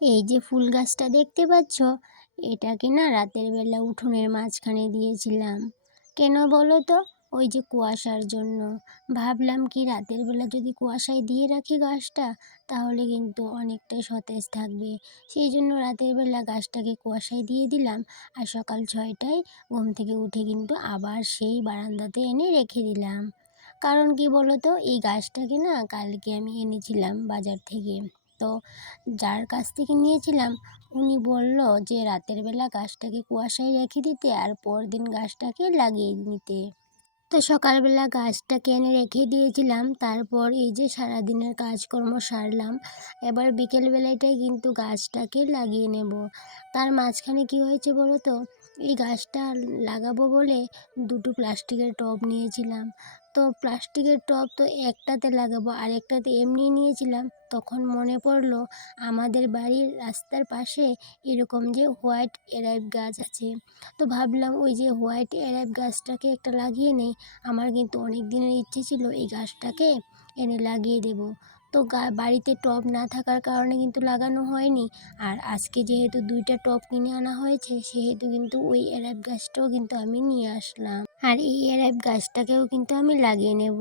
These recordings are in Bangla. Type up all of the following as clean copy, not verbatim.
এই যে ফুল গাছটা দেখতে পাচ্ছ, এটাকে না রাতের বেলা উঠোনের মাঝখানে দিয়েছিলাম। কেন বলো তো? ওই যে কুয়াশার জন্য। ভাবলাম কি রাতের বেলা যদি কুয়াশায় দিয়ে রাখি গাছটা, তাহলে কিন্তু অনেকটাই সতেজ থাকবে। সেই জন্য রাতের বেলা গাছটাকে কুয়াশায় দিয়ে দিলাম। আর সকাল 6টায় ঘুম থেকে উঠে কিন্তু আবার সেই বারান্দাতে এনে রেখে দিলাম। কারণ কি বলো তো, এই গাছটাকে না কালকে আমি এনেছিলাম বাজার থেকে। তো যার কাছ থেকে নিয়েছিলাম উনি বলল যে রাতের বেলা গাছটাকে কুয়াশায় রেখে দিতে আর পরদিন গাছটাকে লাগিয়ে নিতে। তো সকালবেলা গাছটাকে এনে রেখে দিয়েছিলাম, তারপর এই যে সারাদিনের কাজকর্ম সারলাম। এবার বিকেলবেলাটাই কিন্তু গাছটাকে লাগিয়ে নেব। তার মাঝখানে কি হয়েছে বলো তো, এই গাছটা লাগাবো বলে দুটো প্লাস্টিকের টব নিয়েছিলাম। তো প্লাস্টিকের টব তো একটাতে লাগাবো আর একটাতে এমনি নিয়েছিলাম। তখন মনে পড়লো আমাদের বাড়ির রাস্তার পাশে এরকম যে হোয়াইট এরাইব গাছ আছে। তো ভাবলাম ওই যে হোয়াইট এরাইব গাছটাকে একটা লাগিয়ে নেই। আমার কিন্তু অনেক দিনের ইচ্ছে ছিল এই গাছটাকে এনে লাগিয়ে দেব। তো বাড়িতে টব না থাকার কারণে কিন্তু লাগানো হয়নি। আর আজকে যেহেতু 2টা টব কিনে আনা হয়েছে, সেহেতু কিন্তু ওই এরাইব গাছটাও কিন্তু আমি নিয়ে আসলাম। আর এই এরাইব গাছটাকেও কিন্তু আমি লাগিয়ে নেব।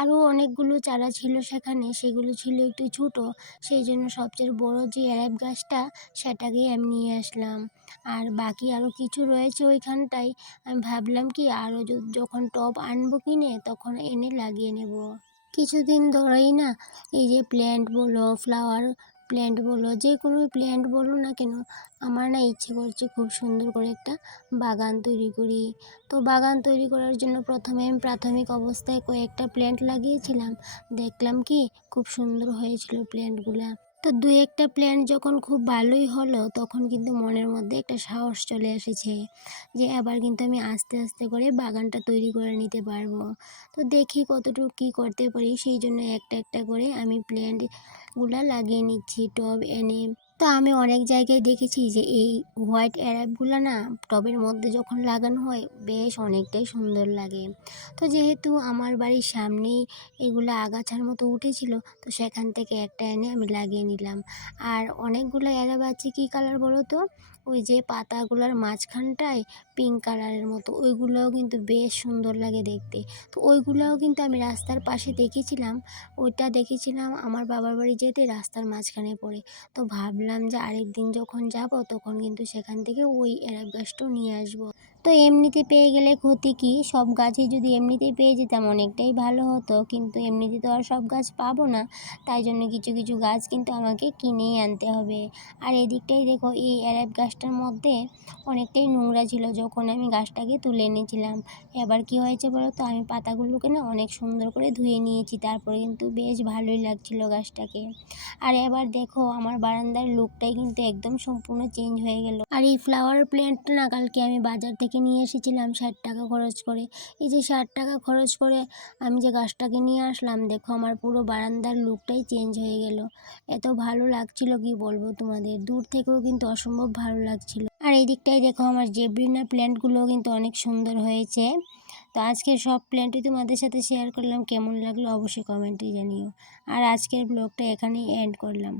আরও অনেকগুলো চারা ছিল সেখানে, সেগুলো ছিল একটু ছোটো। সেই জন্য সবচেয়ে বড় যে এরাইব গাছটা, সেটাকেই আমি নিয়ে আসলাম। আর বাকি আরও কিছু রয়েছে ওইখানটায়। আমি ভাবলাম কি আরও যখন টব আনবো কিনে, তখন এনে লাগিয়ে নেব। কিছুদিন ধরেই না এই যে প্ল্যান্ট বলো, ফ্লাওয়ার প্ল্যান্ট বলো, যে কোনো প্ল্যান্ট বলো না কেন, আমার না ইচ্ছে করছে খুব সুন্দর করে একটা বাগান তৈরি করি। তো বাগান তৈরি করার জন্য প্রথমে আমি প্রাথমিক অবস্থায় কয়েকটা প্ল্যান্ট লাগিয়েছিলাম। দেখলাম কি খুব সুন্দর হয়েছিল প্ল্যান্টগুলা। তো 2-একটা প্ল্যান্ট যখন খুব ভালোই হলো, তখন কিন্তু মনের মধ্যে একটা সাহস চলে এসেছে যে এবার কিন্তু আমি আস্তে আস্তে করে বাগানটা তৈরি করে নিতে পারবো। তো দেখি কতটুকু কী করতে পারি, সেই জন্য একটা একটা করে আমি প্ল্যান্টগুলা লাগিয়ে নিচ্ছি টব এনে। তো আমি অনেক জায়গায় দেখেছি যে এই হোয়াইট অ্যারাবগুলো না টবের মধ্যে যখন লাগানো হয় বেশ অনেকটাই সুন্দর লাগে। তো যেহেতু আমার বাড়ির সামনেই এগুলো আগাছার মতো উঠেছিল, তো সেখান থেকে একটা এনে আমি লাগিয়ে নিলাম। আর অনেকগুলো অ্যারাব আছে, কী কালার বলো তো, ওই যে পাতাগুলোর মাঝখানটায় পিঙ্ক কালারের মতো, ওইগুলোও কিন্তু বেশ সুন্দর লাগে দেখতে। তো ওইগুলোও কিন্তু আমি রাস্তার পাশে দেখেছিলাম। ওইটা দেখেছিলাম আমার বাবার বাড়ি যেতে রাস্তার মাঝখানে পড়ে। তো ভাবলাম যে আরেকদিন যখন যাব তখন কিন্তু সেখান থেকে ওই এরাব গাছটাও নিয়ে আসবো। তো এমনিতে পেয়ে গেলে ক্ষতি কি, সব গাছই যদি এমনিতেই পেয়ে যেতাম অনেকটাই ভালো হতো, কিন্তু এমনিতে তো আর সব গাছ পাবো না। তাই জন্য কিছু কিছু গাছ কিন্তু আমাকে কিনেই আনতে হবে। আর এদিকটাই দেখো, এই এরাব গাছটার মধ্যে অনেকটাই নোংরা ছিল যখন আমি গাছটাকে তুলে এনেছিলাম। এবার কি হয়েছে বলো তো, আমি পাতাগুলোকে না অনেক সুন্দর করে ধুয়ে নিয়েছি, তারপরে কিন্তু বেশ ভালোই লাগছিল গাছটাকে। আর এবার দেখো আমার বারান্দার লুকটাই কিন্তু একদম সম্পূর্ণ চেঞ্জ হয়ে গেল। আর এই ফ্লাওয়ার প্ল্যান্টটা না কালকে আমি বাজার থেকে নিয়ে এসেছিলাম 60 টাকা খরচ করে। এই যে 60 টাকা খরচ করে আমি যে গাছটাকে নিয়ে আসলাম, দেখো আমার পুরো বারান্দার লুকটাই চেঞ্জ হয়ে গেল। এত ভালো লাগছিল কি বলবো তোমাদের, দূর থেকেও কিন্তু অসম্ভব ভালো লাগছিল। আর এই দিকটাই দেখো আমার জেব্রিনা প্ল্যান্টগুলোও কিন্তু অনেক সুন্দর হয়েছে। তো আজকে সব প্ল্যান্টই তোমাদের সাথে শেয়ার করলাম, কেমন লাগলো অবশ্যই কমেন্টে জানিও। আর আজকের ব্লগটা এখানেই এন্ড করলাম।